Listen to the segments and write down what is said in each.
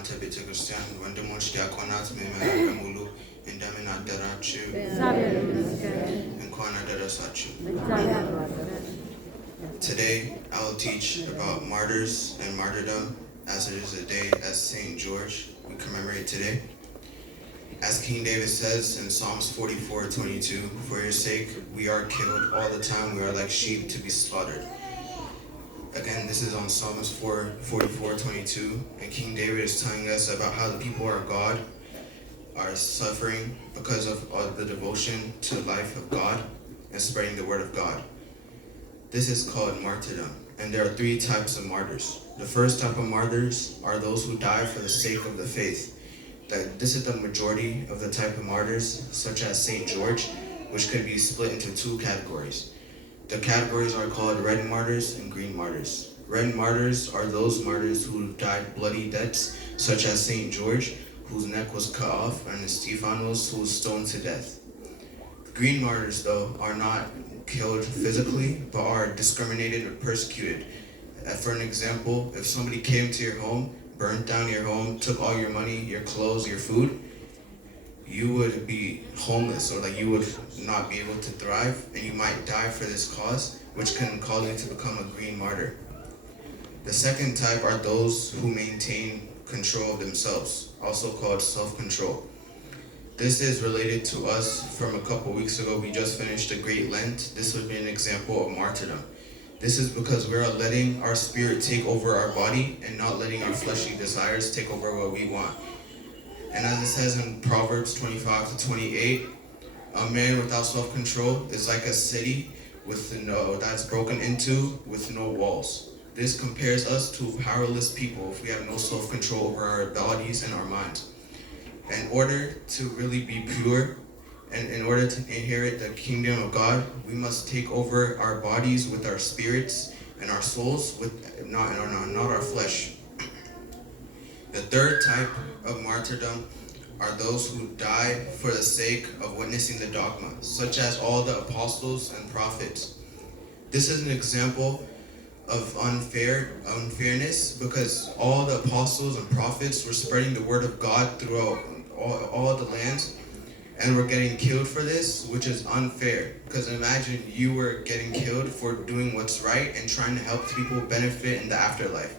እናንተ ቤተክርስቲያን ወንድሞች ዲያቆናት ምዕመናን በሙሉ እንደምን አደራችሁ? እንኳን አደረሳችሁ። Today I will teach about martyrs and martyrdom, as it is a day as St. George we commemorate today. As King David says in Psalms 44:22, for your sake we are killed all the time, we are like sheep to be slaughtered. Again, this is on Psalms 44:22, and King David is telling us about how the people of God are suffering because of the devotion to the life of God and spreading the word of God. This is called martyrdom, and there are three types of martyrs. The first type of martyrs are those who die for the sake of the faith. This is the majority of the type of martyrs, such as St. George, which could be split into two categories. The categories are called red martyrs and green martyrs. Red martyrs are those martyrs who died bloody deaths, such as St. George, whose neck was cut off, and Stephanos, who was stoned to death. Green martyrs, though, are not killed physically, but are discriminated or persecuted. For an example, if somebody came to your home, burned down your home, took all your money, your clothes, your food, you would be homeless, or like you would not be able to thrive, and you might die for this cause, which can cause you to become a green martyr. The second type are those who maintain control of themselves, also called self-control. This is related to us from a couple weeks ago. We just finished the Great Lent. This would be an example of martyrdom. This is because we are letting our spirit take over our body and not letting our fleshly desires take over what we want. And as it says in Proverbs 25-28, a man without self-control is like a city that's broken into with no walls. This compares us to powerless people if we have no self-control over our bodies and our minds. In order to really be pure, and in order to inherit the kingdom of God, we must take over our bodies with our spirits and our souls with not our flesh. The third type of martyrdom are those who die for the sake of witnessing the dogma, such as all the apostles and prophets. This is an example of unfairness, because all the apostles and prophets were spreading the word of God throughout all the lands, and we're getting killed for this, which is unfair. Because imagine you were getting killed for doing what's right and trying to help people benefit in the afterlife.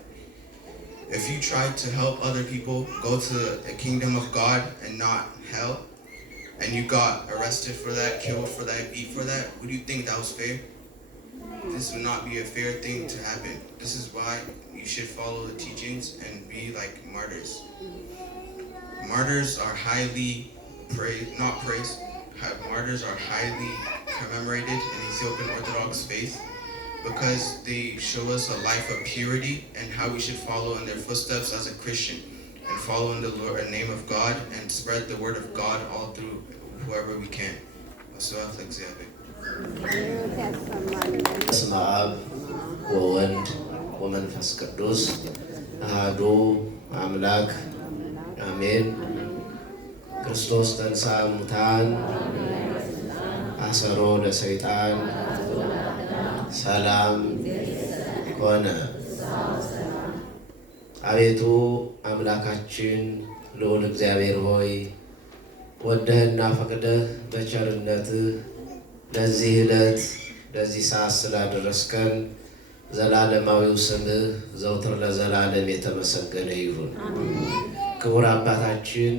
If you tried to help other people go to the kingdom of God and not hell, and you got arrested for that, killed for that, beat for that, would you think that was fair? This would not be a fair thing to happen. This is why you should follow the teachings and be like martyrs. Martyrs are highly martyrs are highly commemorated in Ethiopian Orthodox faith, because they show us a life of purity and how we should follow in their footsteps as a Christian, and follow in the name of God and spread the word of God all through whoever we can. በስመ አብ ወወልድ ወመንፈስ ቅዱስ አሐዱ አምላክ አሜን። ክርስቶስ ተንሥአ እሙታን አሰሮ ለሰይጣን ሰላም ሆነ። አቤቱ አምላካችን ልዑል እግዚአብሔር ሆይ ወደህና ፈቅደህ በቸርነትህ ለዚህ ዕለት ለዚህ ሰዓት ስላደረስከን ዘላለማዊው ስምህ ዘውትር ለዘላለም የተመሰገነ ይሁን። ክቡር አባታችን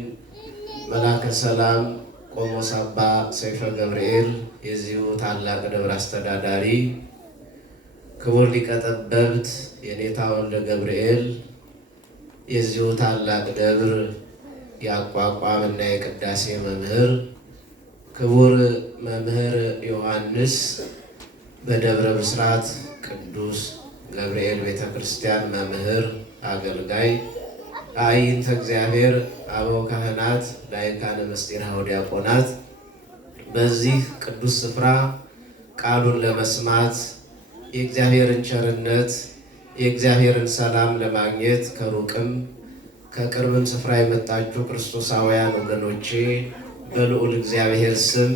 መላከ ሰላም ቆሞስ አባ ሰይፈ ገብርኤል የዚሁ ታላቅ ደብር አስተዳዳሪ፣ ክቡር ሊቀ ጠበብት የኔታ ወልደ ገብርኤል የዚሁ ታላቅ ደብር የአቋቋምና የቅዳሴ መምህር፣ ክቡር መምህር ዮሐንስ በደብረ ብስራት ቅዱስ ገብርኤል ቤተ ክርስቲያን መምህር አገልጋይ፣ አይንተ እግዚአብሔር አበው ካህናት፣ ላይካነ ምስጢር ዲያቆናት፣ በዚህ ቅዱስ ስፍራ ቃሉን ለመስማት የእግዚአብሔርን ቸርነት የእግዚአብሔርን ሰላም ለማግኘት ከሩቅም ከቅርብም ስፍራ የመጣችሁ ክርስቶሳውያን ወገኖቼ በልዑል እግዚአብሔር ስም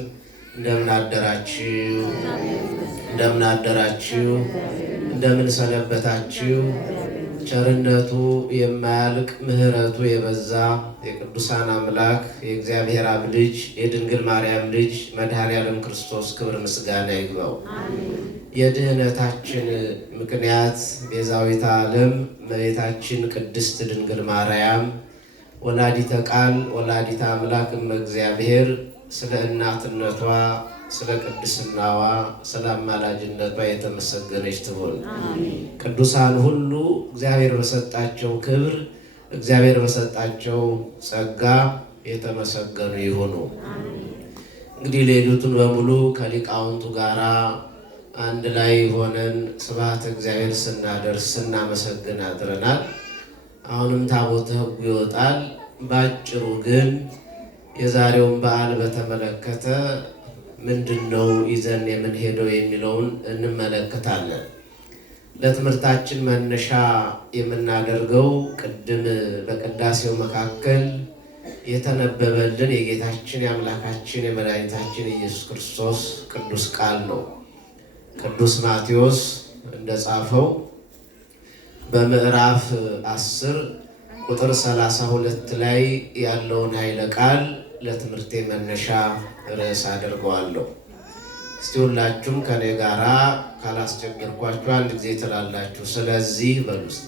እንደምን አደራችሁ? እንደምን አደራችሁ? እንደምን ሰነበታችሁ? ቸርነቱ የማያልቅ ምሕረቱ የበዛ የቅዱሳን አምላክ የእግዚአብሔር አብ ልጅ የድንግል ማርያም ልጅ መድኃኔዓለም ክርስቶስ ክብር ምስጋና ይግባው። የድኅነታችን ምክንያት ቤዛዊተ ዓለም እመቤታችን ቅድስት ድንግል ማርያም ወላዲተ ቃል ወላዲተ አምላክ እግዚአብሔር ስለ እናትነቷ ስለ ቅድስናዋ ስለ አማላጅነቷ የተመሰገነች ትሁን። ቅዱሳን ሁሉ እግዚአብሔር በሰጣቸው ክብር እግዚአብሔር በሰጣቸው ጸጋ የተመሰገኑ ይሁኑ። እንግዲህ ሌሊቱን በሙሉ ከሊቃውንቱ ጋራ አንድ ላይ ሆነን ስብሐተ እግዚአብሔር ስናደርስ ስናመሰግን አድረናል። አሁንም ታቦተ ሕጉ ይወጣል። ባጭሩ ግን የዛሬውን በዓል በተመለከተ ምንድነው ይዘን የምንሄደው የሚለውን እንመለከታለን። ለትምህርታችን መነሻ የምናደርገው ቅድም በቅዳሴው መካከል የተነበበልን የጌታችን የአምላካችን የመድኃኒታችን ኢየሱስ ክርስቶስ ቅዱስ ቃል ነው። ቅዱስ ማቴዎስ እንደጻፈው በምዕራፍ 10 ቁጥር 32 ላይ ያለውን ኃይለ ቃል ለትምህርቴ መነሻ ርዕስ አድርገዋለሁ። እስቲ ሁላችሁም ከኔ ጋራ ካላስቸገርኳችሁ አንድ ጊዜ ትላላችሁ። ስለዚህ በሉስ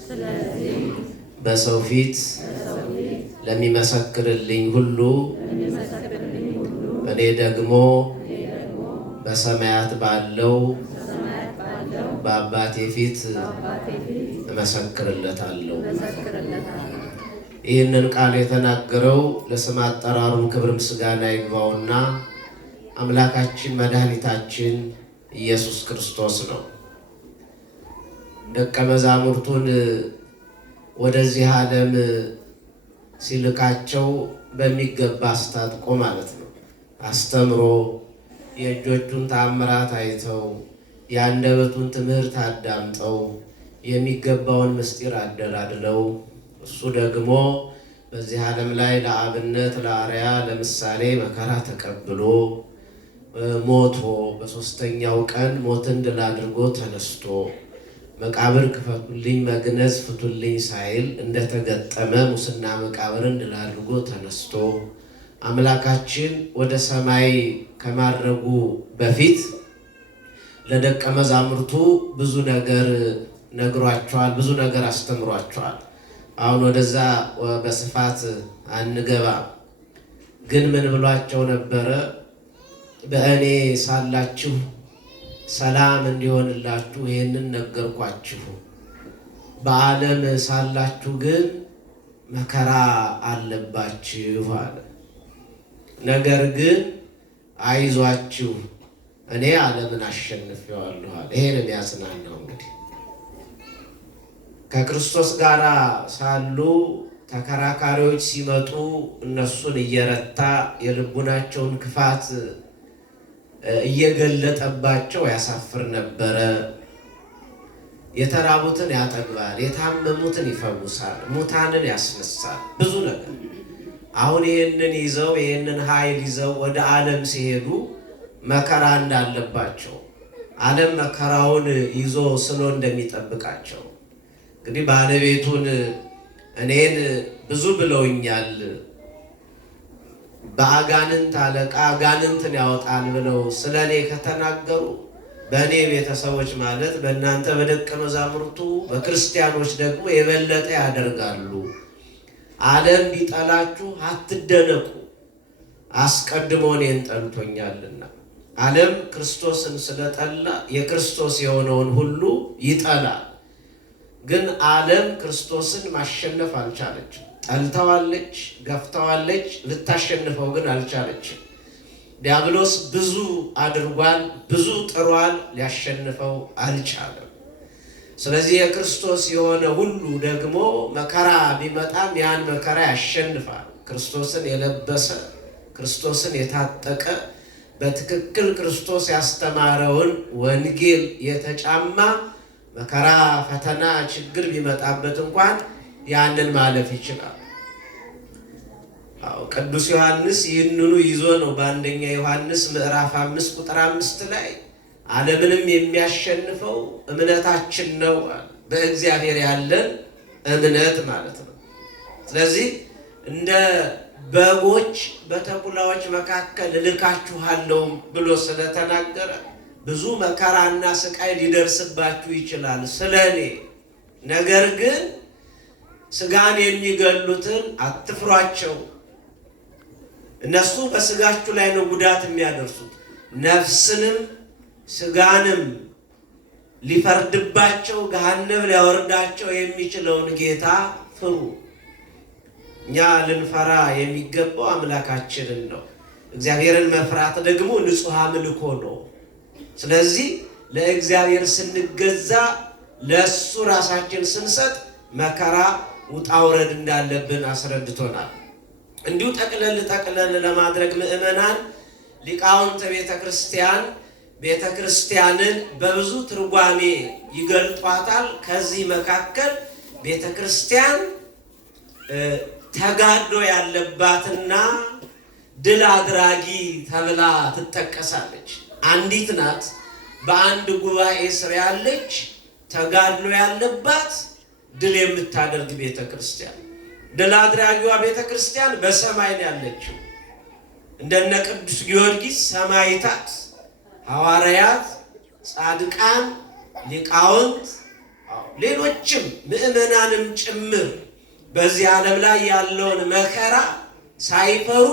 በሰው ፊት ለሚመሰክርልኝ ሁሉ እኔ ደግሞ በሰማያት ባለው በአባቴ ፊት እመሰክርለታለሁ። ይህንን ቃል የተናገረው ለስም አጠራሩ ክብር ምስጋና ይግባውና አምላካችን መድኃኒታችን ኢየሱስ ክርስቶስ ነው። ደቀ መዛሙርቱን ወደዚህ ዓለም ሲልካቸው በሚገባ አስታጥቆ ማለት ነው አስተምሮ የእጆቹን ተአምራት አይተው የአንደበቱን ትምህርት አዳምጠው የሚገባውን ምስጢር አደላድለው እሱ ደግሞ በዚህ ዓለም ላይ ለአብነት ለአርያ ለምሳሌ መከራ ተቀብሎ ሞቶ በሦስተኛው ቀን ሞትን ድል አድርጎ ተነስቶ መቃብር ክፈቱልኝ መግነዝ ፍቱልኝ ሳይል እንደተገጠመ ሙስና መቃብርን ድል አድርጎ ተነስቶ አምላካችን ወደ ሰማይ ከማድረጉ በፊት ለደቀ መዛሙርቱ ብዙ ነገር ነግሯቸዋል፣ ብዙ ነገር አስተምሯቸዋል። አሁን ወደዛ በስፋት አንገባ። ግን ምን ብሏቸው ነበረ? በእኔ ሳላችሁ ሰላም እንዲሆንላችሁ ይህንን ነገርኳችሁ፣ በዓለም ሳላችሁ ግን መከራ አለባችሁ አለ። ነገር ግን አይዟችሁ እኔ ዓለምን አሸንፌዋለሁ አለ። ይሄን የሚያጽናናው እንግዲህ ከክርስቶስ ጋር ሳሉ ተከራካሪዎች ሲመጡ እነሱን እየረታ የልቡናቸውን ክፋት እየገለጠባቸው ያሳፍር ነበረ። የተራቡትን ያጠግባል፣ የታመሙትን ይፈውሳል፣ ሙታንን ያስነሳል፣ ብዙ ነገር። አሁን ይህንን ይዘው ይህንን ኃይል ይዘው ወደ ዓለም ሲሄዱ መከራ እንዳለባቸው ዓለም መከራውን ይዞ ስሎ እንደሚጠብቃቸው እንግዲህ ባለቤቱን እኔን ብዙ ብለውኛል፣ በአጋንንት አለቃ አጋንንትን ያወጣል ብለው ስለ እኔ ከተናገሩ በእኔ ቤተሰቦች ማለት በእናንተ በደቀ መዛሙርቱ በክርስቲያኖች ደግሞ የበለጠ ያደርጋሉ። ዓለም ቢጠላችሁ አትደነቁ፣ አስቀድሞ እኔን ጠልቶኛልና። ዓለም ክርስቶስን ስለጠላ የክርስቶስ የሆነውን ሁሉ ይጠላል። ግን ዓለም ክርስቶስን ማሸነፍ አልቻለችም። ጠልተዋለች፣ ገፍተዋለች፣ ልታሸንፈው ግን አልቻለችም። ዲያብሎስ ብዙ አድርጓል፣ ብዙ ጥሯል፣ ሊያሸንፈው አልቻለም። ስለዚህ የክርስቶስ የሆነ ሁሉ ደግሞ መከራ ቢመጣም ያን መከራ ያሸንፋል። ክርስቶስን የለበሰ ክርስቶስን የታጠቀ በትክክል ክርስቶስ ያስተማረውን ወንጌል የተጫማ መከራ፣ ፈተና፣ ችግር ቢመጣበት እንኳን ያንን ማለፍ ይችላል። ቅዱስ ዮሐንስ ይህንኑ ይዞ ነው በአንደኛ ዮሐንስ ምዕራፍ 5 ቁጥር 5 ላይ ዓለምንም የሚያሸንፈው እምነታችን ነው፣ በእግዚአብሔር ያለን እምነት ማለት ነው። ስለዚህ እንደ በጎች በተኩላዎች መካከል እልካችኋለሁ ብሎ ስለተናገረ ብዙ መከራና ስቃይ ሊደርስባችሁ ይችላል ስለኔ። ነገር ግን ስጋን የሚገሉትን አትፍሯቸው። እነሱ በስጋችሁ ላይ ነው ጉዳት የሚያደርሱት። ነፍስንም ስጋንም ሊፈርድባቸው ገሃነም ሊያወርዳቸው የሚችለውን ጌታ ፍሩ። እኛ ልንፈራ የሚገባው አምላካችንን ነው። እግዚአብሔርን መፍራት ደግሞ ንጹሕ አምልኮ ነው። ስለዚህ ለእግዚአብሔር ስንገዛ ለሱ ራሳችን ስንሰጥ መከራ ውጣ ውረድ እንዳለብን አስረድቶናል። እንዲሁ ጠቅለል ለማድረግ ምእመናን ሊቃውንተ ቤተ ክርስቲያንን በብዙ ትርጓሜ ይገልጧታል። ከዚህ መካከል ቤተ ክርስቲያን ተጋድሎ ያለባትና ድል አድራጊ ተብላ ትጠቀሳለች። አንዲት ናት፣ በአንድ ጉባኤ ስር ያለች ተጋድሎ ያለባት ድል የምታደርግ ቤተ ክርስቲያን። ድል አድራጊዋ ቤተ ክርስቲያን በሰማይ ነው ያለችው። እንደነ ቅዱስ ጊዮርጊስ ሰማዕታት፣ ሐዋርያት፣ ጻድቃን፣ ሊቃውንት፣ ሌሎችም ምእመናንም ጭምር በዚህ ዓለም ላይ ያለውን መከራ ሳይፈሩ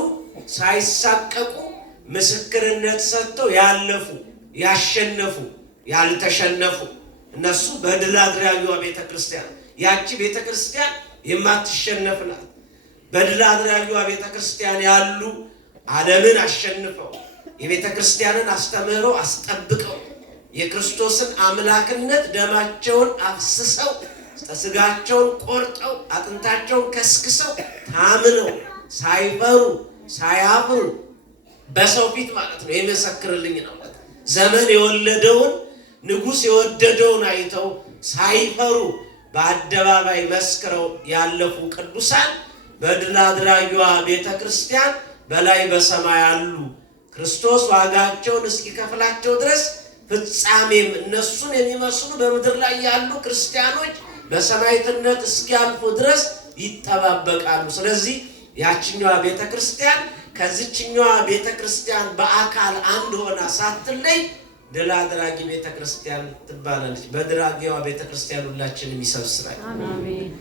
ሳይሳቀቁ ምስክርነት ሰጥተው ያለፉ፣ ያሸነፉ፣ ያልተሸነፉ እነሱ በድል አድራጊዋ ቤተ ክርስቲያን። ያቺ ቤተ ክርስቲያን የማትሸነፍ ናት። በድል አድራጊዋ ቤተ ክርስቲያን ያሉ ዓለምን አሸንፈው የቤተ ክርስቲያንን አስተምህሮ አስጠብቀው የክርስቶስን አምላክነት ደማቸውን አፍስሰው ስጋቸውን ቆርጠው አጥንታቸውን ከስክሰው ታምነው ሳይፈሩ ሳያፍሩ በሰው ፊት ማለት ነው የመሰክርልኝ ነው። ዘመን የወለደውን ንጉሥ የወደደውን አይተው ሳይፈሩ በአደባባይ መስክረው ያለፉ ቅዱሳን በድል አድራጊዋ ቤተ ክርስቲያን በላይ በሰማይ አሉ። ክርስቶስ ዋጋቸውን እስኪከፍላቸው ድረስ ፍጻሜም እነሱን የሚመስሉ በምድር ላይ ያሉ ክርስቲያኖች በሰማዕትነት እስኪያልፉ ድረስ ይጠባበቃሉ። ስለዚህ ያችኛዋ ቤተ ክርስቲያን ከዚችኛዋ ቤተ ክርስቲያን በአካል አንድ ሆና ሳትለይ ድል አድራጊ ቤተ ክርስቲያን ትባላለች። በድራጊዋ ቤተ ክርስቲያን ሁላችንም ይሰብስባል። አሜን።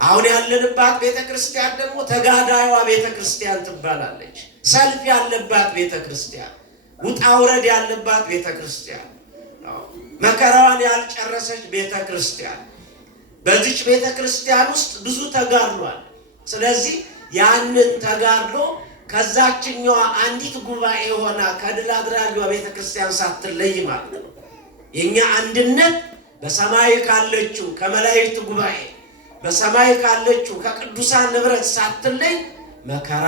አሁን ያለንባት ቤተ ክርስቲያን ደግሞ ተጋዳይዋ ቤተ ክርስቲያን ትባላለች። ሰልፍ ያለባት ቤተ ክርስቲያን፣ ውጣ ውረድ ያለባት ቤተ ክርስቲያን፣ መከራዋን ያልጨረሰች ቤተ ክርስቲያን። በዚች ቤተ ክርስቲያን ውስጥ ብዙ ተጋድሏል። ስለዚህ ያንን ተጋድሎ ከዛችኛዋ አንዲት ጉባኤ ሆና ከድል አድራጊዋ ቤተ ክርስቲያን ሳትለይ ማለት ነው። የኛ አንድነት በሰማይ ካለችው ከመላእክት ጉባኤ በሰማይ ካለችው ከቅዱሳን ንብረት ሳትለይ መከራ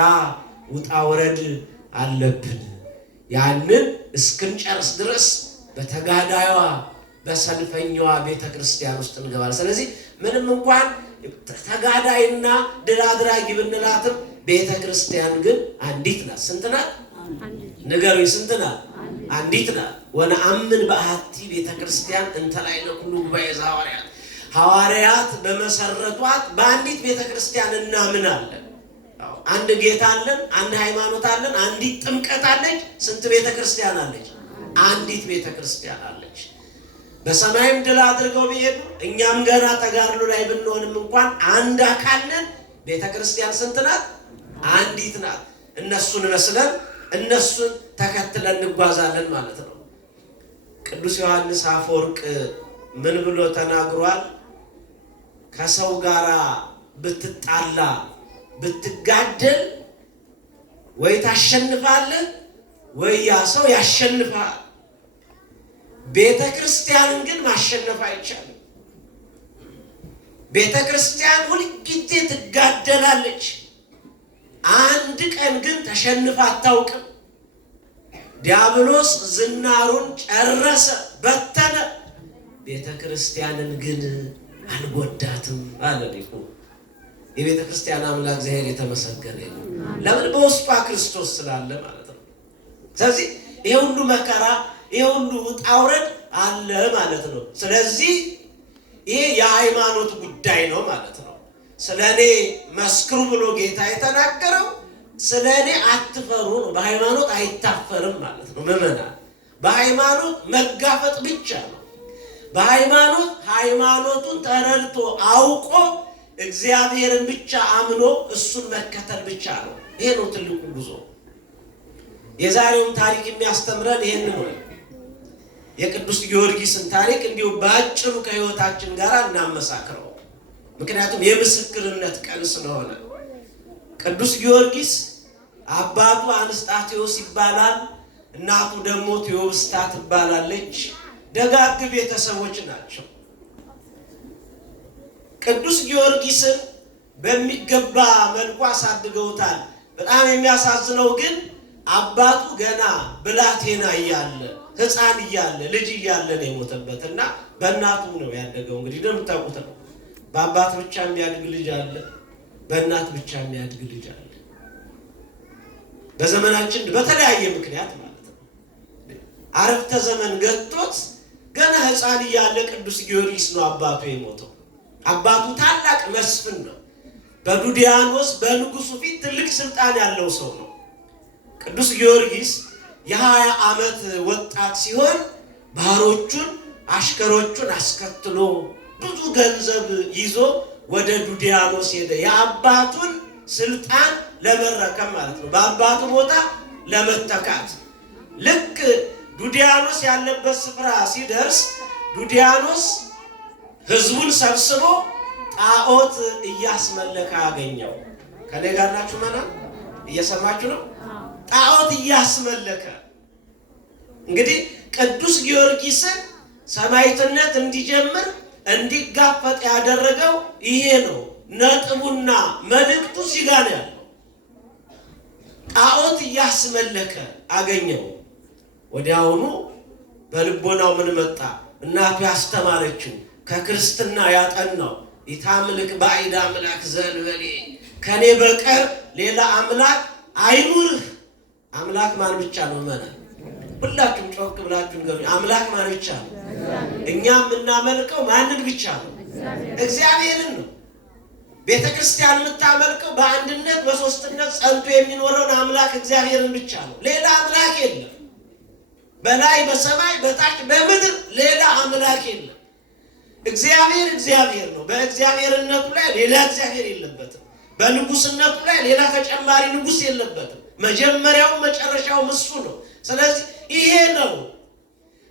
ውጣ ውረድ አለብን። ያንን እስክንጨርስ ድረስ በተጋዳይዋ በሰልፈኛዋ ቤተ ክርስቲያን ውስጥ እንገባለን። ስለዚህ ምንም እንኳን ተጋዳይና ድል አድራጊ ብንላትም ቤተ ክርስቲያን ግን አንዲት ናት። ስንት ናት? ንገሩኝ፣ ስንት ናት? አንዲት ናት። ወነአምን በአሐቲ ቤተ ክርስቲያን እንተ ላዕለ ኩሉ ጉባኤ ዘሐዋርያት። ሐዋርያት በመሰረቷት በአንዲት ቤተ ክርስቲያን እናምናለን። አንድ ጌታ አለን፣ አንድ ሃይማኖት አለን፣ አንዲት ጥምቀት አለች። ስንት ቤተ ክርስቲያን አለች? አንዲት ቤተ ክርስቲያን አለች። በሰማይም ድል አድርገው ቢሄዱ እኛም ገና ተጋድሎ ላይ ብንሆንም እንኳን አንድ አካል ነን። ቤተ ክርስቲያን ስንት ናት? አንዲት ናት። እነሱን መስለን እነሱን ተከትለን እንጓዛለን ማለት ነው። ቅዱስ ዮሐንስ አፈወርቅ ምን ብሎ ተናግሯል? ከሰው ጋር ብትጣላ ብትጋደል ወይ ታሸንፋለህ ወይ ያ ሰው ያሸንፋል። ቤተ ክርስቲያንን ግን ማሸነፍ አይቻልም። ቤተ ክርስቲያን ሁልጊዜ ትጋደላለች። አንድ ቀን ግን ተሸንፋ አታውቅም። ዲያብሎስ ዝናሩን ጨረሰ፣ በተነ። ቤተ ክርስቲያንን ግን አልጎዳትም አለ ሊቁ። የቤተ ክርስቲያን አምላክ እግዚአብሔር የተመሰገነ ነው። ለምን? በውስጧ ክርስቶስ ስላለ ማለት ነው። ስለዚህ ይሄ ሁሉ መከራ ይሄ ሁሉ ውጣ ውረድ አለ ማለት ነው። ስለዚህ ይሄ የሃይማኖት ጉዳይ ነው ማለት ነው። ስለኔ መስክሩ ብሎ ጌታ የተናገረው ስለኔ አትፈሩ ነው። በሃይማኖት አይታፈርም ማለት ነው። ምዕመናን በሃይማኖት መጋፈጥ ብቻ ነው። በሃይማኖት ሃይማኖቱን ተረድቶ አውቆ እግዚአብሔርን ብቻ አምኖ እሱን መከተል ብቻ ነው። ይሄ ነው ትልቁ ጉዞ። የዛሬውን ታሪክ የሚያስተምረን ይሄን ነው። የቅዱስ ጊዮርጊስን ታሪክ እንዲሁ በአጭሩ ከህይወታችን ጋር እናመሳክረው። ምክንያቱም የምስክርነት ቀን ስለሆነ ቅዱስ ጊዮርጊስ አባቱ አንስጣቴዎስ ይባላል፣ እናቱ ደግሞ ቴዎብስታ ትባላለች። ደጋግ ቤተሰቦች ናቸው። ቅዱስ ጊዮርጊስን በሚገባ መልኩ አሳድገውታል። በጣም የሚያሳዝነው ግን አባቱ ገና ብላቴና እያለ ሕፃን እያለ ልጅ እያለ ነው የሞተበትና በእናቱ ነው ያደገው። እንግዲህ እንደምታውቁት ነው። በአባት ብቻ የሚያድግ ልጅ አለ፣ በእናት ብቻ የሚያድግ ልጅ አለ። በዘመናችን በተለያየ ምክንያት ማለት ነው አረፍተ ዘመን ገጥቶት ገና ሕፃን እያለ ቅዱስ ጊዮርጊስ ነው አባቱ የሞተው። አባቱ ታላቅ መስፍን ነው። በዱዲያኖስ በንጉሱ ፊት ትልቅ ስልጣን ያለው ሰው ነው። ቅዱስ ጊዮርጊስ የ20 ዓመት ወጣት ሲሆን ባሮቹን አሽከሮቹን አስከትሎ ብዙ ገንዘብ ይዞ ወደ ዱዲያኖስ ሄደ። የአባቱን ስልጣን ለመረከብ ማለት ነው። በአባቱ ቦታ ለመተካት ልክ ዱዲያኖስ ያለበት ስፍራ ሲደርስ ዱዲያኖስ ህዝቡን ሰብስቦ ጣዖት እያስመለከ አገኘው። ከኔ ጋር ናችሁ? ማና እየሰማችሁ ነው? ጣዖት እያስመለከ እንግዲህ ቅዱስ ጊዮርጊስን ሰማዕትነት እንዲጀምር እንዲጋፈጥ ያደረገው ይሄ ነው። ነጥቡና መልእክቱ እዚህ ጋር ነው ያለው። ጣዖት እያስመለከ አገኘው። ወዲያውኑ በልቦናው ምን መጣ? እናቱ ያስተማረችው ከክርስትና ያጠናው ኢታምልክ ባዕድ አምላክ ዘእንበሌ፣ ከኔ በቀር ሌላ አምላክ አይኑርህ። አምላክ ማን ብቻ ነው? ሁላችሁም ጮክ ብላችሁ ንገሩኝ። አምላክ ማን ብቻ ነው? እኛ የምናመልከው ማንን ብቻ ነው? እግዚአብሔርን ነው። ቤተ ክርስቲያን የምታመልከው በአንድነት በሶስትነት ጸንቶ የሚኖረውን አምላክ እግዚአብሔርን ብቻ ነው። ሌላ አምላክ የለም። በላይ በሰማይ በታች በምድር ሌላ አምላክ የለም። እግዚአብሔር እግዚአብሔር ነው። በእግዚአብሔርነቱ ላይ ሌላ እግዚአብሔር የለበትም። በንጉስነቱ ላይ ሌላ ተጨማሪ ንጉስ የለበትም። መጀመሪያው መጨረሻው እሱ ነው። ስለዚህ ይሄ ነው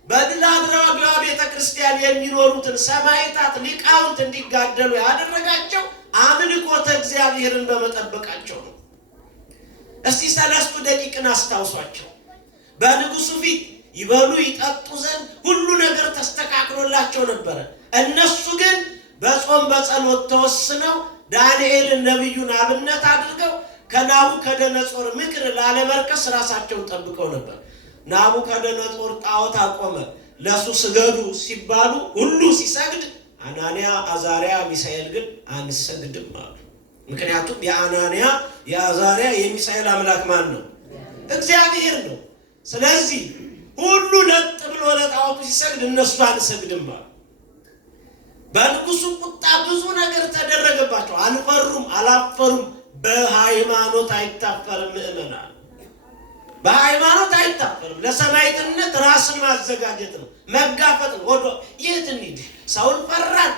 በድል አድራጊዋ ቤተ ክርስቲያን የሚኖሩትን ሰማዕታት ሊቃውንት እንዲጋደሉ ያደረጋቸው አምልኮተ እግዚአብሔርን በመጠበቃቸው ነው። እስቲ 3 ደቂቅን አስታውሷቸው። በንጉሱ ፊት ይበሉ ይጠጡ ዘንድ ሁሉ ነገር ተስተካክሎላቸው ነበረ። እነሱ ግን በጾም በጸሎት ተወስነው ዳንኤልን ነብዩን አብነት አድርገው ከናቡከደነጾር ምክር ላለመርከስ ራሳቸውን ጠብቀው ነበር። ናቡከደነጾር ጣዖት አቆመ። ለሱ ስገዱ ሲባሉ ሁሉ ሲሰግድ አናንያ፣ አዛሪያ፣ ሚሳኤል ግን አንሰግድም አሉ። ምክንያቱም የአናንያ የአዛሪያ የሚሳኤል አምላክ ማን ነው? እግዚአብሔር ነው። ስለዚህ ሁሉ ለጥ ብሎ ለጣዖቱ ሲሰግድ እነሱ አንሰግድም አሉ። በንጉሱ ቁጣ ብዙ ነገር ተደረገባቸው። አልፈሩም፣ አላፈሩም። በሃይማኖት አይታፈርም ምእመናን፣ በሃይማኖት አይታፈርም። ለሰማዕትነት ራስን ማዘጋጀት ነው፣ መጋፈጥ ነው። ወዶ የት እንሂድ? ሰውን ፈራን።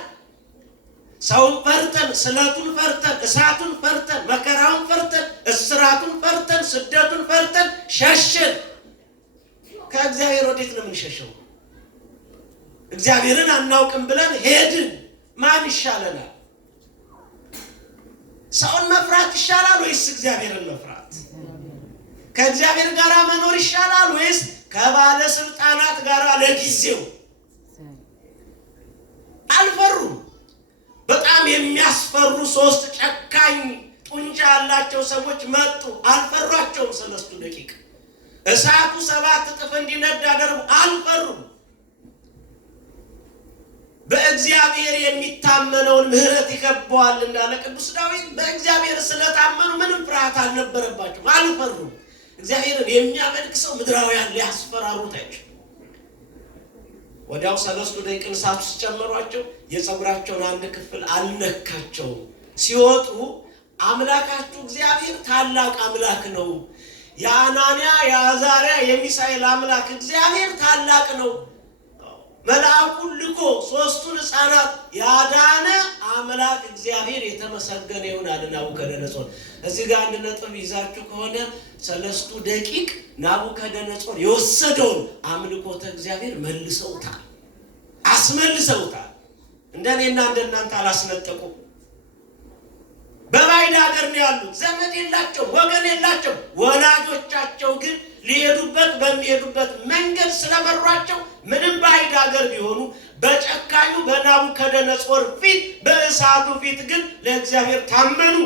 ሰውን ፈርተን፣ ስለቱን ፈርተን፣ እሳቱን ፈርተን፣ መከራውን ፈርተን፣ እስራቱን ፈርተን፣ ስደቱን ፈርተን ሸሸን። ከእግዚአብሔር ወዴት ነው የምንሸሸው? እግዚአብሔርን አናውቅም ብለን ሄድን። ማን ይሻለናል? ሰውን መፍራት ይሻላል ወይስ እግዚአብሔርን መፍራት? ከእግዚአብሔር ጋር መኖር ይሻላል ወይስ ከባለስልጣናት ጋር ለጊዜው? አልፈሩም። በጣም የሚያስፈሩ 3 ጨካኝ ጡንቻ ያላቸው ሰዎች መጡ። አልፈሯቸውም። 3 ደቂቃ እሳቱ 7 እጥፍ እንዲነድ አደረጉ። አልፈሩም። በእግዚአብሔር የሚታመነውን ምሕረት ይከበዋል እንዳለ ቅዱስ ዳዊት በእግዚአብሔር ስለታመኑ ምንም ፍርሃት አልነበረባቸውም። አልፈሩም። እግዚአብሔርን የሚያመልክ ሰው ምድራውያን ሊያስፈራሩት አይችሉም። ወዲያው ሰለስቱ ደቂቅን እሳት ውስጥ ጨመሯቸው። የፀጉራቸውን አንድ ክፍል አልነካቸውም። ሲወጡ አምላካችሁ እግዚአብሔር ታላቅ አምላክ ነው፣ የአናንያ የአዛርያ የሚሳኤል አምላክ እግዚአብሔር ታላቅ ነው፣ መልአኩን ልኮ ሦስቱን ሕፃናት ያዳነ አምላክ እግዚአብሔር የተመሰገነ ይሁን አለ ናቡከደነጾር። እዚህ ጋር አንድ ነጥብ ይዛችሁ ከሆነ ሰለስቱ ደቂቅ ናቡከደነጾር የወሰደውን አምልኮተ እግዚአብሔር መልሰውታል፣ አስመልሰውታል። እንደኔና እንደናንተ አላስነጠቁም። በባዕድ ሀገር ነው ያሉት። ዘመድ የላቸው፣ ወገን የላቸው። ወላጆቻቸው ግን ሊሄዱበት በሚሄዱበት መንገድ ስለመሯቸው ምንም ባዕድ ሀገር ቢሆኑ በጨካኙ በናቡከደነጾር ፊት በእሳቱ ፊት ግን ለእግዚአብሔር ታመኑ።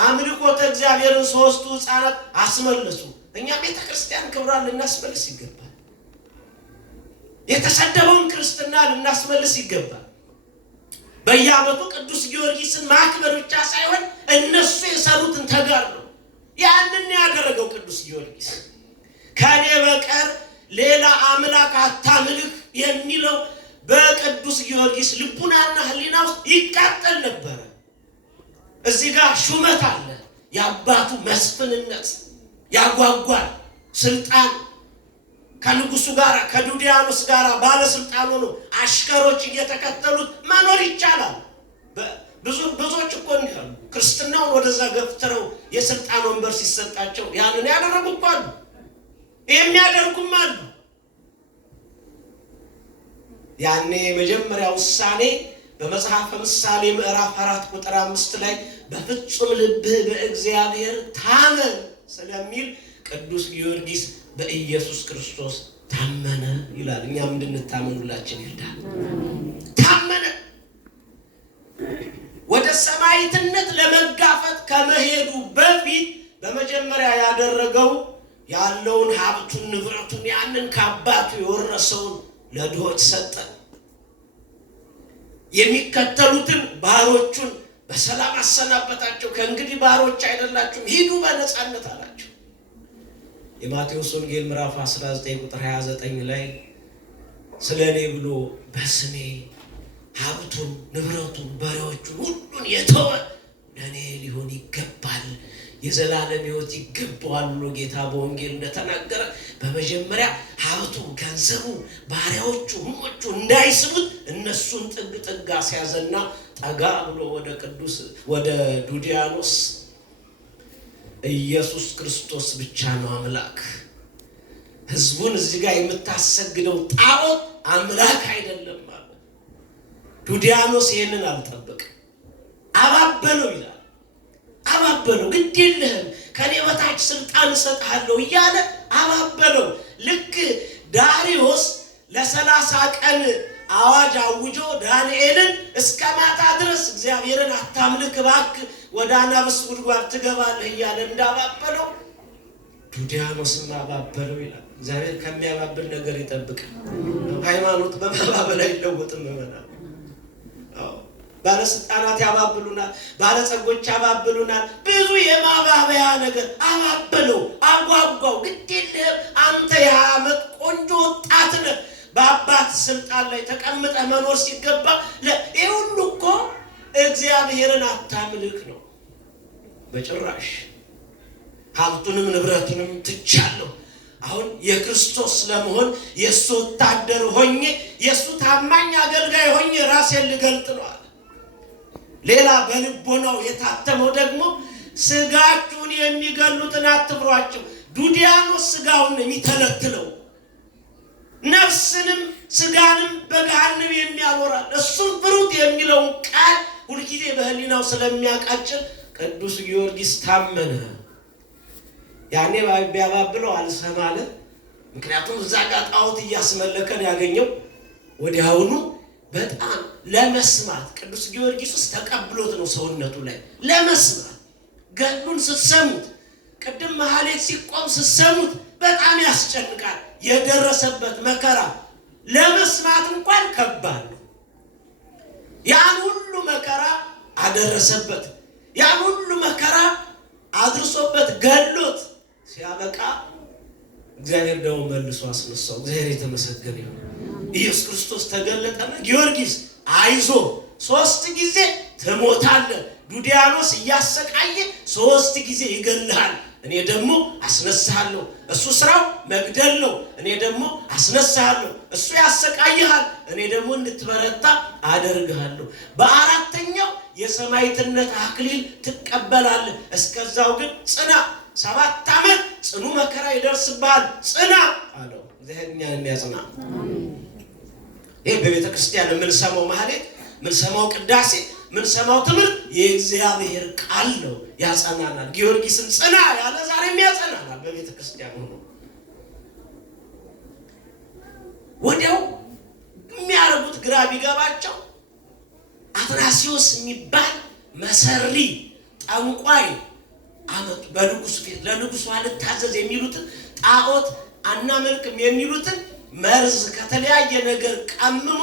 አምልኮተ እግዚአብሔርን ሦስቱ ሕፃናት አስመለሱ። እኛ ቤተ ክርስቲያን ክብሯን ልናስመልስ ይገባል። የተሰደበውን ክርስትና ልናስመልስ ይገባል። በየዓመቱ ቅዱስ ጊዮርጊስን ማክበር ብቻ ሳይሆን እነሱ የሰሩትን ተጋድሎ ያንን ያደረገው ቅዱስ ጊዮርጊስ ከኔ በቀር ሌላ አምላክ አታምልክ የሚለው በቅዱስ ጊዮርጊስ ልቡናና ሕሊና ውስጥ ይቃጠል ነበረ። እዚህ ጋር ሹመት አለ። የአባቱ መስፍንነት ያጓጓል። ስልጣን ከንጉሱ ጋር ከዱዲያኖስ ጋር ባለስልጣን ሆኖ አሽከሮች እየተከተሉት መኖር ይቻላል። ብዙዎች እኮ እንዲያሉ ክርስትናውን ወደዛ ገፍትረው የስልጣን ወንበር ሲሰጣቸው ያንን ያደረጉ እኮ አሉ፣ የሚያደርጉም አሉ። ያኔ መጀመሪያ ውሳኔ በመጽሐፈ ምሳሌ ምዕራፍ 4 ቁጥር 5 ላይ በፍጹም ልብህ በእግዚአብሔር ታመን ስለሚል ቅዱስ ጊዮርጊስ በኢየሱስ ክርስቶስ ታመነ ይላል። እኛም እንድንታመኑላችን ይርዳል። ታመነ። ወደ ሰማዕትነት ለመጋፈጥ ከመሄዱ በፊት በመጀመሪያ ያደረገው ያለውን ሀብቱን ንብረቱን ያንን ከአባቱ የወረሰውን ለድሆች ሰጠ። የሚከተሉትን ባሮቹን በሰላም አሰናበታቸው። ከእንግዲህ ባሮች አይደላችሁም፣ ሂዱ በነፃነት አላቸው። የማቴዎስ ወንጌል ምዕራፍ 19 ቁጥር 29 ላይ ስለ እኔ ብሎ በስሜ ሀብቱን ንብረቱን በሬዎቹን ሁሉን የተወ ለእኔ ሊሆን ይገባል፣ የዘላለም ሕይወት ይገባዋል ብሎ ጌታ በወንጌል እንደተናገረ በመጀመሪያ ሀብቱ፣ ገንዘቡ፣ ባሪያዎቹ፣ ምኖቹ እንዳይስቡት እነሱን ጥግ ጥግ አስያዘና ጠጋ ብሎ ወደ ዱዲያኖስ ኢየሱስ ክርስቶስ ብቻ ነው አምላክ፣ ህዝቡን እዚህ ጋር የምታሰግደው ጣዖት አምላክ አይደለም ማለት። ዱዲያኖስ ይሄንን አልጠበቅም፣ አባበለው ይላል። አባበለው፣ ግድ የለህም ከኔ በታች ስልጣን እሰጥሃለሁ እያለ አባበለው። ልክ ዳሪዮስ ለ30 ቀን አዋጅ አውጆ ዳንኤልን እስከ ማታ ድረስ እግዚአብሔርን አታምልክ እባክህ ወደ አናብስት ጉድጓድ ትገባለህ እያለ እንዳባበለው ዱዲያኖስም አባበለው ይላል። እግዚአብሔር ከሚያባብል ነገር ይጠብቃል። ሃይማኖት በማባበል አይለወጥም። ይመናል። ባለስልጣናት ያባብሉናል፣ ባለጸጎች ያባብሉናል። ብዙ የማባበያ ነገር አባበለው፣ አጓጓው። ግድ የለህም አንተ የ20 ዓመት ቆንጆ ወጣት ነህ፣ በአባት ስልጣን ላይ ተቀምጠ መኖር ሲገባ ይህ ሁሉ እኮ እግዚአብሔርን አታምልክ ነው። በጭራሽ ሀብቱንም ንብረቱንም ትቻለሁ፣ አሁን የክርስቶስ ለመሆን የእሱ ወታደር ሆኜ የእሱ ታማኝ አገልጋይ ሆኜ ራሴን ልገልጥ ነው አለ። ሌላ በልቦናው የታተመው ደግሞ ስጋችሁን የሚገሉትን አትፍሯቸው። ዱዲያኖስ ስጋውን የሚተለትለው ነፍስንም ስጋንም በገሃነም የሚያኖራል። እሱን ፍሩት የሚለውን ቃል ሁልጊዜ በህሊናው ስለሚያቃጭል ቅዱስ ጊዮርጊስ ታመነ። ያኔ ቢያባብለው አልሰማለ። ምክንያቱም እዛ ጋር ጣዖት እያስመለከን ያገኘው ወዲያውኑ በጣም ለመስማት ቅዱስ ጊዮርጊስ ውስጥ ተቀብሎት ነው ሰውነቱ ላይ ለመስማት። ገድሉን ስትሰሙት ቅድም መሐሌት ሲቆም ስትሰሙት በጣም ያስጨንቃል። የደረሰበት መከራ ለመስማት እንኳን ከባድ ነው። ያን ሁሉ መከራ አደረሰበት። ያን ሁሉ መከራ አድርሶበት ገድሎት ሲያበቃ እግዚአብሔር ደግሞ መልሶ አስነሳው። እግዚአብሔር የተመሰገነ ይሁን። ኢየሱስ ክርስቶስ ተገለጠና ጊዮርጊስ አይዞ 3 ጊዜ ትሞታለህ፣ ዱዲያኖስ እያሰቃየ 3 ጊዜ ይገልሃል፣ እኔ ደግሞ አስነሳለሁ። እሱ ስራው መግደል ነው፣ እኔ ደግሞ አስነሳለሁ። እሱ ያሰቃይሃል፣ እኔ ደግሞ እንድትበረታ አደርግሃለሁ። በአራተኛው የሰማዕትነት አክሊል ትቀበላለህ። እስከዛው ግን ጽና፣ 7 ዓመት ጽኑ መከራ ይደርስብሃል፣ ጽና አለው። እግዚአብሔር እኛን የሚያጽና ይህ በቤተ ክርስቲያን የምንሰማው ማህሌት፣ የምንሰማው ቅዳሴ፣ የምንሰማው ትምህርት የእግዚአብሔር ቃል ነው፣ ያጸናናል። ጊዮርጊስን ጽና ያለ ዛሬም ያጸናናል። በቤተ ክርስቲያን ሆኖ ወዲያው የሚያረጉት ግራ ቢገባቸው አትናሲዮስ የሚባል መሰሪ ጠንቋይ አመጡ። በንጉሥ ፊት ለንጉሥ አልታዘዝ የሚሉትን ጣዖት አናመልክም የሚሉትን መርዝ ከተለያየ ነገር ቀምሞ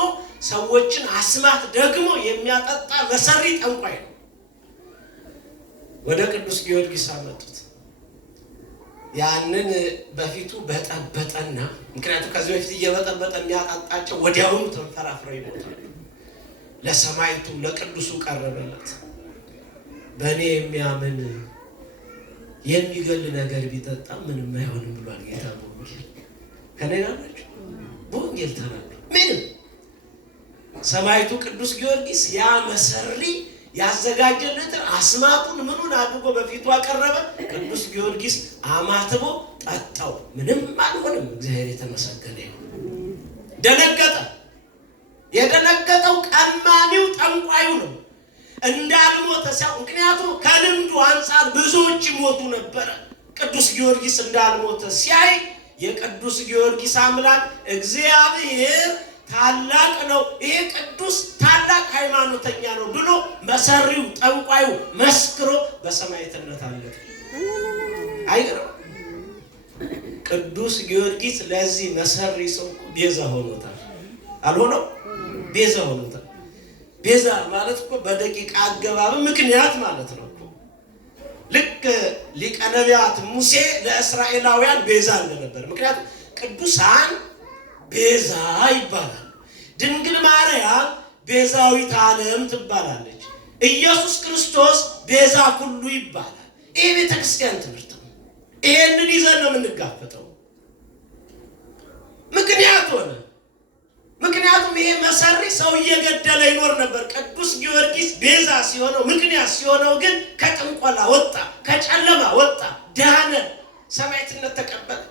ሰዎችን አስማት ደግሞ የሚያጠጣ መሰሪ ጠንቋይ ነው። ወደ ቅዱስ ጊዮርጊስ አመጡት። ያንን በፊቱ በጠበጠና ምክንያቱም ከዚህ በፊት እየበጠበጠ የሚያጣጣቸው ወዲያውኑ ተንፈራፍረው ይሞታሉ። ለሰማዕቱ ለቅዱሱ ቀረበለት። በእኔ የሚያምን የሚገል ነገር ቢጠጣ ምንም አይሆንም ብሏል ጌታ በወንጌል። ከኔ ጋር ናችሁ? በወንጌል ተናግሮ ምንም ሰማዕቱ ቅዱስ ጊዮርጊስ ያ መሰሪ ያዘጋጀለትን አስማቱን ምኑን አድርጎ በፊቱ አቀረበ። ቅዱስ ጊዮርጊስ አማትቦ ጠጣው፣ ምንም አልሆንም። እግዚአብሔር የተመሰገነ ይሁን። ደነገጠ። የደነገጠው ቀማሚው ጠንቋዩ ነው እንዳልሞተ ሲያው፣ ምክንያቱም ከልምዱ አንፃር ብዙዎች ሞቱ ነበረ። ቅዱስ ጊዮርጊስ እንዳልሞተ ሲያይ የቅዱስ ጊዮርጊስ አምላክ እግዚአብሔር ታላቅ ነው፣ ይሄ ቅዱስ ታላቅ ሃይማኖተኛ ነው ብሎ መሰሪው ጠንቋዩ መስክሮ በሰማዕትነት አለፈ። አይገርም? ቅዱስ ጊዮርጊስ ለዚህ መሰሪ ሰው ቤዛ ሆኖታል። አልሆነው? ቤዛ ሆኖታል። ቤዛ ማለት እኮ በደቂቃ አገባብ ምክንያት ማለት ነው እኮ። ልክ ሊቀ ነቢያት ሙሴ ለእስራኤላውያን ቤዛ እንደነበር፣ ምክንያቱም ቅዱሳን ቤዛ ይባላል። ድንግል ማርያም ቤዛዊት ዓለም ትባላለች። ኢየሱስ ክርስቶስ ቤዛ ሁሉ ይባላል። ይሄ ቤተ ክርስቲያን ትምህርት ነው። ይሄንን ይዘን ነው የምንጋፈጠው። ምክንያት ሆነ። ምክንያቱም ይሄ መሰሪ ሰው እየገደለ ይኖር ነበር። ቅዱስ ጊዮርጊስ ቤዛ ሲሆነው፣ ምክንያት ሲሆነው ግን ከጥንቆላ ወጣ፣ ከጨለማ ወጣ፣ ዳነ፣ ሰማዕትነት ተቀበለ።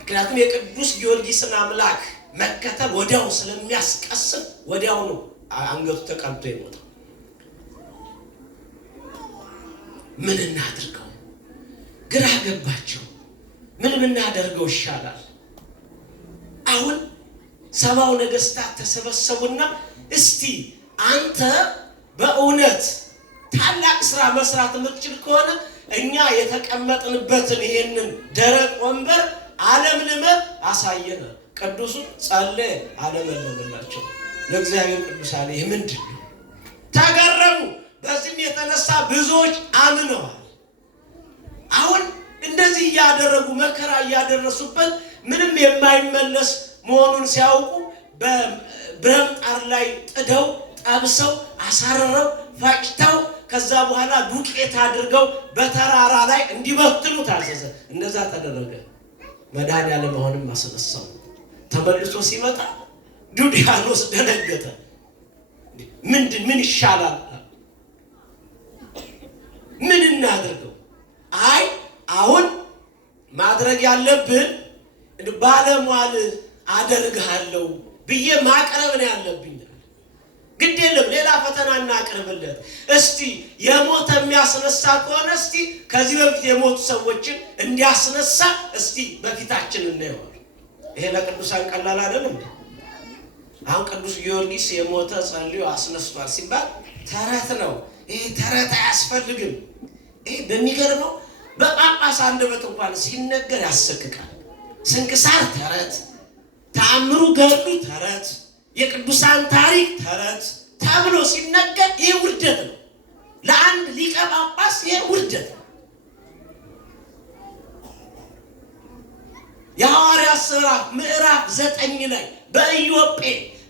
ምክንያቱም የቅዱስ ጊዮርጊስን አምላክ መከተል ወዲያው ስለሚያስቀስብ ወዲያው ነው አንገቱ ተቀልቶ ይሞታል። ምን እናድርገው? ግራ ገባቸው። ምን እናደርገው ይሻላል? አሁን 70 ነገስታት ተሰበሰቡና እስቲ አንተ በእውነት ታላቅ ስራ መስራት የምትችል ከሆነ እኛ የተቀመጥንበትን ይሄንን ደረቅ ወንበር ዓለምልመ አሳየነ። ቅዱሱ ጸለየ፣ አለመለመላቸው። ለእግዚአብሔር ቅዱሳን ይህ ምንድን ነው? ተገረሙ። በዚህም የተነሳ ብዙዎች አምነዋል። አሁን እንደዚህ እያደረጉ መከራ እያደረሱበት ምንም የማይመለስ መሆኑን ሲያውቁ በብረምጣር ላይ ጥደው ጠብሰው አሳረረው ፈጭተው ከዛ በኋላ ዱቄት አድርገው በተራራ ላይ እንዲበትኑ ታዘዘ። እንደዛ ተደረገ። መድኃኔዓለም አሁንም አስነሳው። ተመልሶ ሲመጣ ዱዲያኖስ ደነገጠ። ምን ይሻላል? ምን እናድርገው? አይ አሁን ማድረግ ያለብን ባለሟል አደርግሃለሁ ብዬ ማቅረብ ነው ያለብኝ። ግድ የለም ሌላ ፈተና እናቅርብለት። እስቲ የሞተ የሚያስነሳ ከሆነ እስቲ ከዚህ በፊት የሞቱ ሰዎችን እንዲያስነሳ እስቲ በፊታችን እናየዋለን። ይሄ ለቅዱሳን ቀላል አይደለም። አሁን ቅዱስ ጊዮርጊስ የሞተ ጸልዮ አስነስቷል ሲባል ተረት ነው። ይሄ ተረት አያስፈልግም። ይሄ በሚገርመው በጳጳስ አንደበት እንኳን ሲነገር ያሰቅቃል። ስንክሳር ተረት፣ ተአምሩ ገድሉ ተረት፣ የቅዱሳን ታሪክ ተረት ተብሎ ሲነገር ይሄ ውርደት ነው። ለአንድ ሊቀ ጳጳስ ይሄ ውርደት ነው። የሐዋርያት ሥራ ምዕራፍ 9 ላይ በኢዮጴ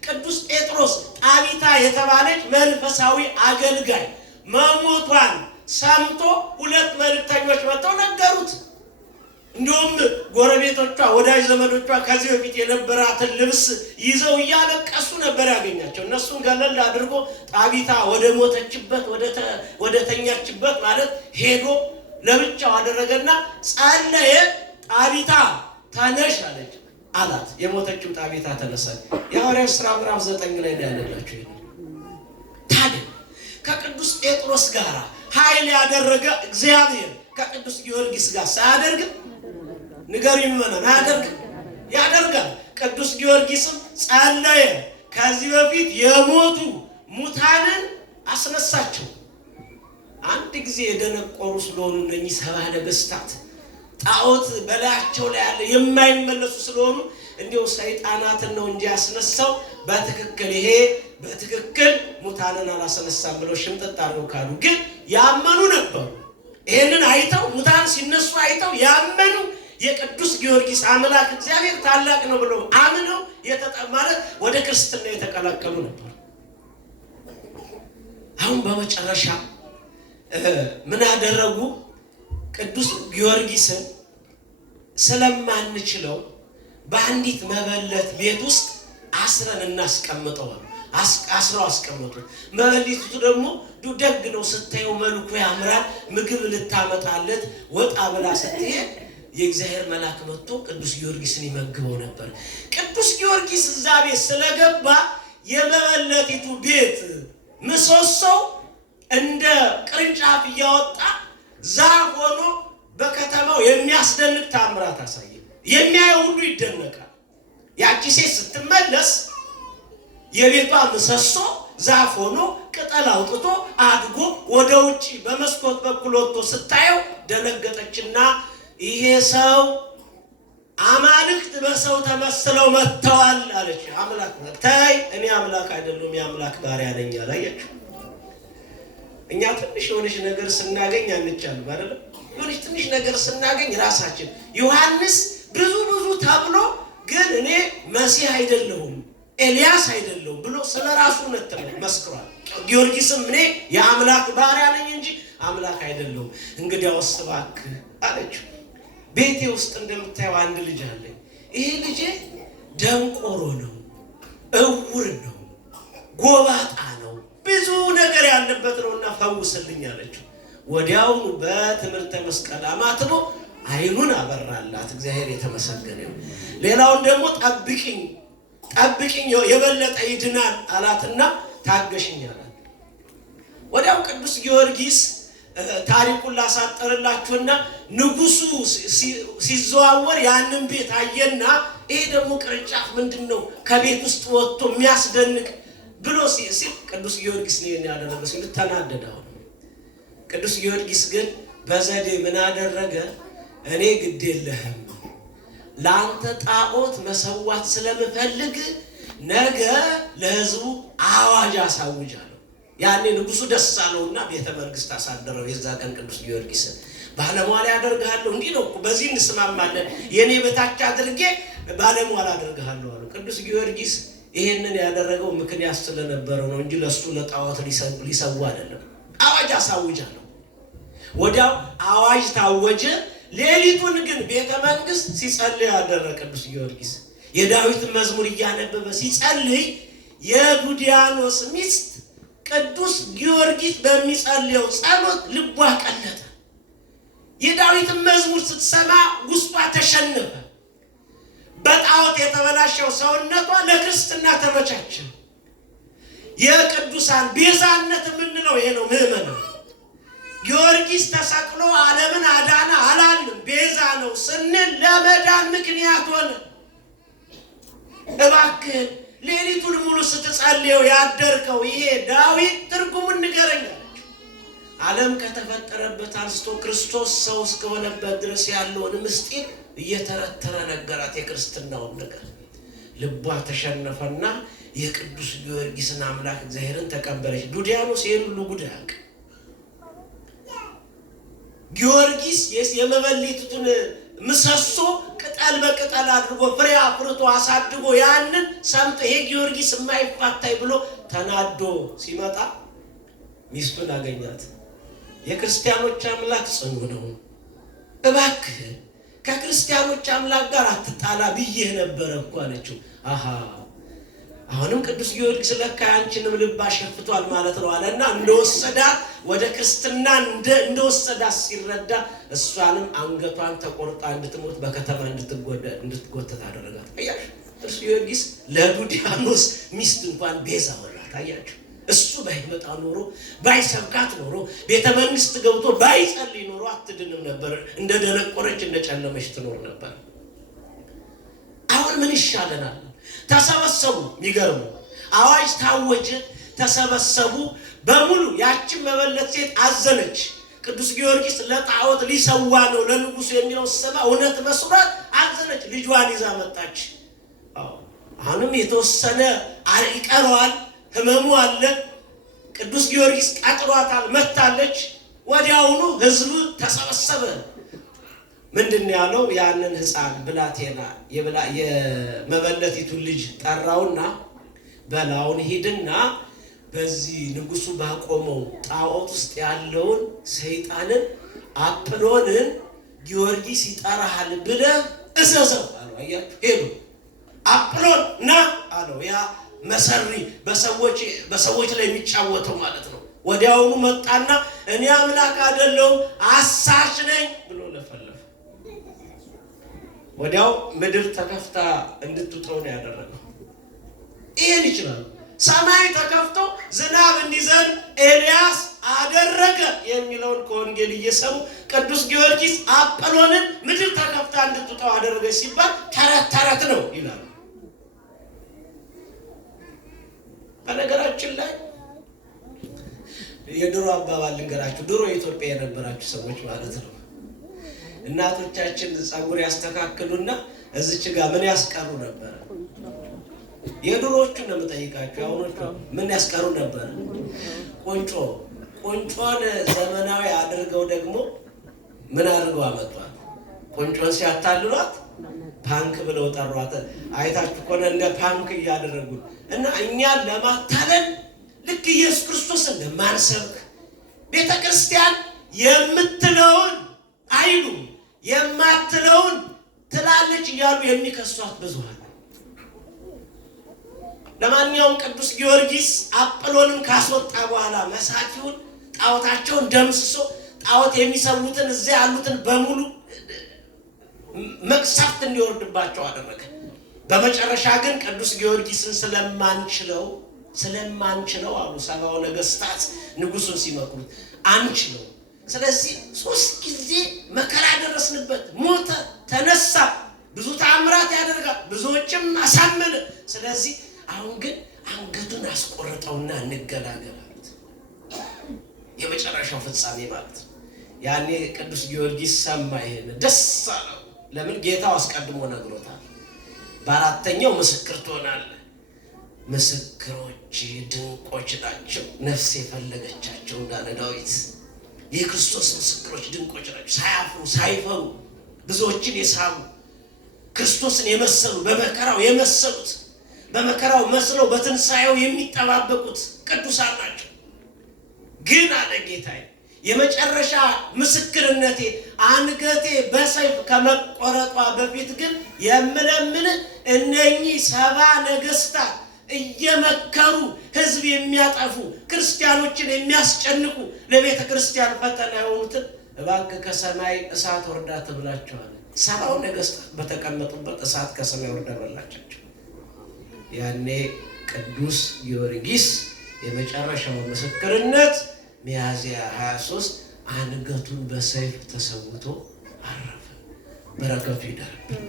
ቅዱስ ጴጥሮስ ጣቢታ የተባለች መንፈሳዊ አገልጋይ መሞቷን ሰምቶ 2 መልእክተኞች መጥተው ነገሩት። እንዲሁም ጎረቤቶቿ ወዳጅ ዘመዶቿ ከዚህ በፊት የነበራትን ልብስ ይዘው እያለቀሱ ነበር ያገኛቸው። እነሱን ገለል አድርጎ ጣቢታ ወደ ሞተችበት ወደ ተኛችበት ማለት ሄዶ ለብቻው አደረገና ጸለየ። ጣቢታ ተነሽ አለች አላት። የሞተችው ጣቢታ ተነሳች። የሐዋርያት ሥራ ምዕራፍ 9 ላይ ያለላችሁ። ታዲያ ከቅዱስ ጴጥሮስ ጋር ኃይል ያደረገ እግዚአብሔር ከቅዱስ ጊዮርጊስ ጋር ሳያደርግ ንገሩኝ ምናምን ያደርጋል። ቅዱስ ጊዮርጊስም ጸለየ። ከዚህ በፊት የሞቱ ሙታንን አስነሳቸው። አንድ ጊዜ የደነቆሩ ስለሆኑ እነኚህ 70 ነገሥታት ጣዖት በላያቸው ላይ ያለ የማይመለሱ ስለሆኑ እንዲሁ ሰይጣናትን ነው እንጂ ያስነሳው በትክክል ይሄ በትክክል ሙታንን አላስነሳም ብለው ሽምጥጥ አድርገው ካሉ ግን ያመኑ ነበሩ። ይሄንን አይተው ሙታን ሲነሱ አይተው ያመኑ የቅዱስ ጊዮርጊስ አምላክ እግዚአብሔር ታላቅ ነው ብለው አምነው ማለት ወደ ክርስትና የተቀላቀሉ ነበር። አሁን በመጨረሻ ምን አደረጉ? ቅዱስ ጊዮርጊስን ስለማንችለው በአንዲት መበለት ቤት ውስጥ አስረን እናስቀምጠዋል። አስረው አስቀምጡት። መበለቲቱ ደግሞ ደግ ነው፣ ስታየው መልኩ ያምራል። ምግብ ልታመጣለት ወጣ ብላ ስትሄድ የእግዚአብሔር መልአክ መጥቶ ቅዱስ ጊዮርጊስን ይመግበው ነበር። ቅዱስ ጊዮርጊስ እዛ ቤት ስለገባ የመበለቲቱ ቤት ምሰሶው እንደ ቅርንጫፍ እያወጣ ዛፍ ሆኖ በከተማው የሚያስደንቅ ታምራት አሳየ። የሚያየው ሁሉ ይደነቃል። ያቺ ሴት ስትመለስ የቤቷ ምሰሶ ዛፍ ሆኖ ቅጠል አውጥቶ አድጎ ወደ ውጪ በመስኮት በኩል ወጥቶ ስታየው ደነገጠችና ይሄ ሰው አማልክት በሰው ተመስለው መጥተዋል አለች። አምላክ ተይ፣ እኔ አምላክ አይደለም የአምላክ ባሪያ ነኝ አላየችው። እኛ ትንሽ የሆነች ነገር ስናገኝ አንቻልም አይደል? የሆነች ትንሽ ነገር ስናገኝ ራሳችን ዮሐንስ ብዙ ተብሎ ግን እኔ መሲህ አይደለሁም ኤልያስ አይደለሁም ብሎ ስለራሱ መስክሯል። ጊዮርጊስም እኔ የአምላክ ባሪያ ነኝ እንጂ አምላክ አይደለሁም። እንግዲያውስ እባክህ አለችው። ቤቴ ውስጥ እንደምታየው አንድ ልጅ አለኝ። ይሄ ልጅ ደንቆሮ ነው፣ እውር ነው፣ ጎባጣ ነው፣ ብዙ ነገር ያለበት ነውና ፈውስልኝ አለችው። ወዲያውኑ በትምህርተ መስቀል አማትቦ አይኑን አበራላት። እግዚአብሔር የተመሰገነ ይሁን። ሌላውን ደግሞ ጠብቂኝ የበለጠ ይድናል አላትና ታገሽኝ አላት። ወዲያው ቅዱስ ጊዮርጊስ ታሪኩን ላሳጠርላችሁና ንጉሱ ሲዘዋወር ያንን ቤት አየና ይሄ ደግሞ ቅርንጫፍ ምንድነው ከቤት ውስጥ ወጥቶ የሚያስደንቅ ብሎ ሲል ቅዱስ ጊዮርጊስ ነው ያደረገው ሲል ተናደደው። ቅዱስ ጊዮርጊስ ግን በዘዴ ምን አደረገ? እኔ ግድ የለህም ለአንተ ጣዖት መሰዋት ስለምፈልግ ነገ ለሕዝቡ አዋጅ አሳውጃለሁ። ያኔ ንጉሱ ደስ አለውና ቤተ መንግስት አሳደረው። የዛ ቀን ቅዱስ ጊዮርጊስ ባለሟል ያደርግሃለሁ። እንዲህ ነው እኮ በዚህ እንስማማለን፣ የኔ በታች አድርጌ ባለሟል አደርግሃለሁ አለው። ቅዱስ ጊዮርጊስ ይሄንን ያደረገው ምክንያት ስለነበረው ነው እንጂ ለሱ ለጣዖት ሊሰዋ አይደለም። አዋጅ አሳውጃለሁ። ወዲያው አዋጅ ታወጀ። ሌሊቱን ግን ቤተ መንግስት ሲጸልይ ያደረ ቅዱስ ጊዮርጊስ የዳዊትን መዝሙር እያነበበ ሲጸልይ የዱዲያኖስ ሚስት ቅዱስ ጊዮርጊስ በሚጸልየው ጸሎት ልቧ ቀለጠ። የዳዊትን መዝሙር ስትሰማ ውስጧ ተሸነፈ። በጣዖት የተበላሸው ሰውነቷ ለክርስትና ተመቻቸ። የቅዱሳን ቤዛነት የምንለው ይሄ ነው። ምዕመናን ጊዮርጊስ ተሰቅሎ ዓለምን አዳነ አላልንም። ቤዛ ነው ስንል ለመዳን ምክንያት ሆነ። እባክህ ሌሊቱን ሙሉ ስትጸልየው ያደርከው ይሄ ዳዊት ትርጉሙን ንገረኝ አለችው። ዓለም ከተፈጠረበት አንስቶ ክርስቶስ ሰው እስከሆነበት ድረስ ያለውን ምስጢር እየተረተረ ነገራት። የክርስትናውን ነገር ልቧ ተሸነፈና የቅዱስ ጊዮርጊስን አምላክ እግዚአብሔርን ተቀበለች። ዱዲያኖስ ይሄን ሁሉ ጉዳይ አያውቅ። ጊዮርጊስ የመበለቲቱን ምሰሶ ቅጠል ቅጠል በቅጠል አድርጎ ፍሬ አፍርቶ አሳድጎ ያንን ሰምቶ ይሄ ጊዮርጊስ የማይፋታይ ብሎ ተናዶ ሲመጣ ሚስቱን አገኛት። የክርስቲያኖች አምላክ ጽኑ ነው፣ እባክህ ከክርስቲያኖች አምላክ ጋር አትጣላ ብዬህ ነበረ እኮ አለችው። አሃ አሁንም ቅዱስ ጊዮርጊስ ለካ አንቺንም ልብ አሸፍቷል ማለት ነው አለና እንደወሰዳት ወደ ክርስትና እንደወሰዳት ሲረዳ እሷንም አንገቷን ተቆርጣ እንድትሞት በከተማ እንድትጎተት አደረጋት። አያችሁ ቅዱስ ጊዮርጊስ ለዱዲያኖስ ሚስት እንኳን ቤዛ ሆናት። አያችሁ እሱ ባይመጣ ኖሮ ባይሰብካት ኖሮ ቤተ መንግስት ገብቶ ባይጸልይ ኖሮ አትድንም ነበር፣ እንደደነቆረች እንደጨለመች ትኖር ነበር። አሁን ምን ይሻለናል? ተሰበሰቡ። የሚገርሙ አዋጅ ታወጀ። ተሰበሰቡ በሙሉ። ያችን መበለት ሴት አዘነች። ቅዱስ ጊዮርጊስ ለጣዖት ሊሰዋ ነው ለንጉሱ የሚለው ሰማ እውነት መስሏት አዘነች። ልጇን ይዛ መጣች። አሁንም የተወሰነ ይቀረዋል፣ ህመሙ አለ። ቅዱስ ጊዮርጊስ ቀጥሯታል፣ መታለች። ወዲያውኑ ህዝቡ ተሰበሰበ። ምንድን ያለው? ያንን ህፃን ብላቴና የመበለቲቱን ልጅ ጠራውና በላውን ሂድና በዚህ ንጉሱ ባቆመው ጣዖት ውስጥ ያለውን ሰይጣንን አጵሎንን ጊዮርጊስ ይጠራሃል ብለህ እዘዘው አለው። አያችሁ ሄዱ። አጵሎን ና አለው። ያ መሰሪ በሰዎች ላይ የሚጫወተው ማለት ነው። ወዲያውኑ መጣና እኔ አምላክ አይደለሁም አሳሽ ነኝ ብሎ ለፈለፈ። ወዲያው ምድር ተከፍታ እንድትውጠው ነው ያደረገው። ይሄን ይችላል። ሰማይ ተከፍቶ ዝናብ እንዲዘንብ ኤልያስ አደረገ የሚለውን ከወንጌል እየሰሙ ቅዱስ ጊዮርጊስ አጵሎንን ምድር ተከፍታ እንድትውጠው አደረገ ሲባል ተረት ነው ይላል። በነገራችን ላይ የድሮ አባባል ልንገራችሁ። ድሮ ኢትዮጵያ የነበራችሁ ሰዎች ማለት ነው እናቶቻችን ጸጉር ያስተካክሉና እዚች ጋር ምን ያስቀሩ ነበር? የድሮዎቹን ነው የምጠይቃችሁ። አሁኖቹ ምን ያስቀሩ ነበር? ቁንጮን ዘመናዊ አድርገው ደግሞ ምን አድርገው አመጧት? ቁንጮን ሲያታልሏት ፓንክ ብለው ጠሯት። አይታችሁ ከሆነ እንደ ፓንክ እያደረጉ እና እኛን ለማታለል ልክ ኢየሱስ ክርስቶስ እንደማንሰብክ ቤተክርስቲያን የምትለውን አይሉ የማትለውን ትላለች እያሉ የሚከሷት ብዙሃን። ለማንኛውም ቅዱስ ጊዮርጊስ አጵሎንን ካስወጣ በኋላ መሳፊውን ጣዖታቸውን ደምስሶ ጣዖት የሚሰዉትን እዚያ ያሉትን በሙሉ መቅሰፍት እንዲወርድባቸው አደረገ። በመጨረሻ ግን ቅዱስ ጊዮርጊስን ስለማንችለው አሉ ሰባው ነገስታት ንጉሱን ሲመክሩት አንችለው። ስለዚህ 3 ጊዜ መከራ ደረስንበት፣ ሞተ፣ ተነሳ፣ ብዙ ተአምራት ያደርጋል፣ ብዙዎችም አሳመነ። ስለዚህ አሁን ግን አንገቱን አስቆርጠውና እንገላገላሉት። የመጨረሻው ፍጻሜ ማለት ነው። ያኔ ቅዱስ ጊዮርጊስ ሰማ፣ ይሄን ደስ አለው። ለምን? ጌታው አስቀድሞ ነግሮታል። በአራተኛው ምስክር ትሆናለህ። ምስክሮች ድንቆች ናቸው፣ ነፍስ የፈለገቻቸው እንዳለ ዳዊት። የክርስቶስ ምስክሮች ድንቆች ናቸው፣ ሳያፍሩ ሳይፈሩ ብዙዎችን የሳቡ ክርስቶስን የመሰሉ በመከራው የመሰሉት በመከራው መስለው በትንሣኤው የሚጠባበቁት ቅዱሳን ናቸው። ግን አለ ጌታዬ የመጨረሻ ምስክርነቴ አንገቴ በሰይፍ ከመቆረጧ በፊት ግን የምለምን እነኚህ 70 ነገስታት እየመከሩ ህዝብ የሚያጠፉ ክርስቲያኖችን የሚያስጨንቁ ለቤተ ክርስቲያን ፈተና የሆኑትን እባክህ ከሰማይ እሳት ወርዳ ትብላቸዋል። 70 ነገስታት በተቀመጡበት እሳት ከሰማይ ወርዳ በላቻቸው። ያኔ ቅዱስ ጊዮርጊስ የመጨረሻው ምስክርነት ሚያዝያ 23 አንገቱን በሰይፍ ተሰውቶ አረፈ። በረከቱ ይደርብን።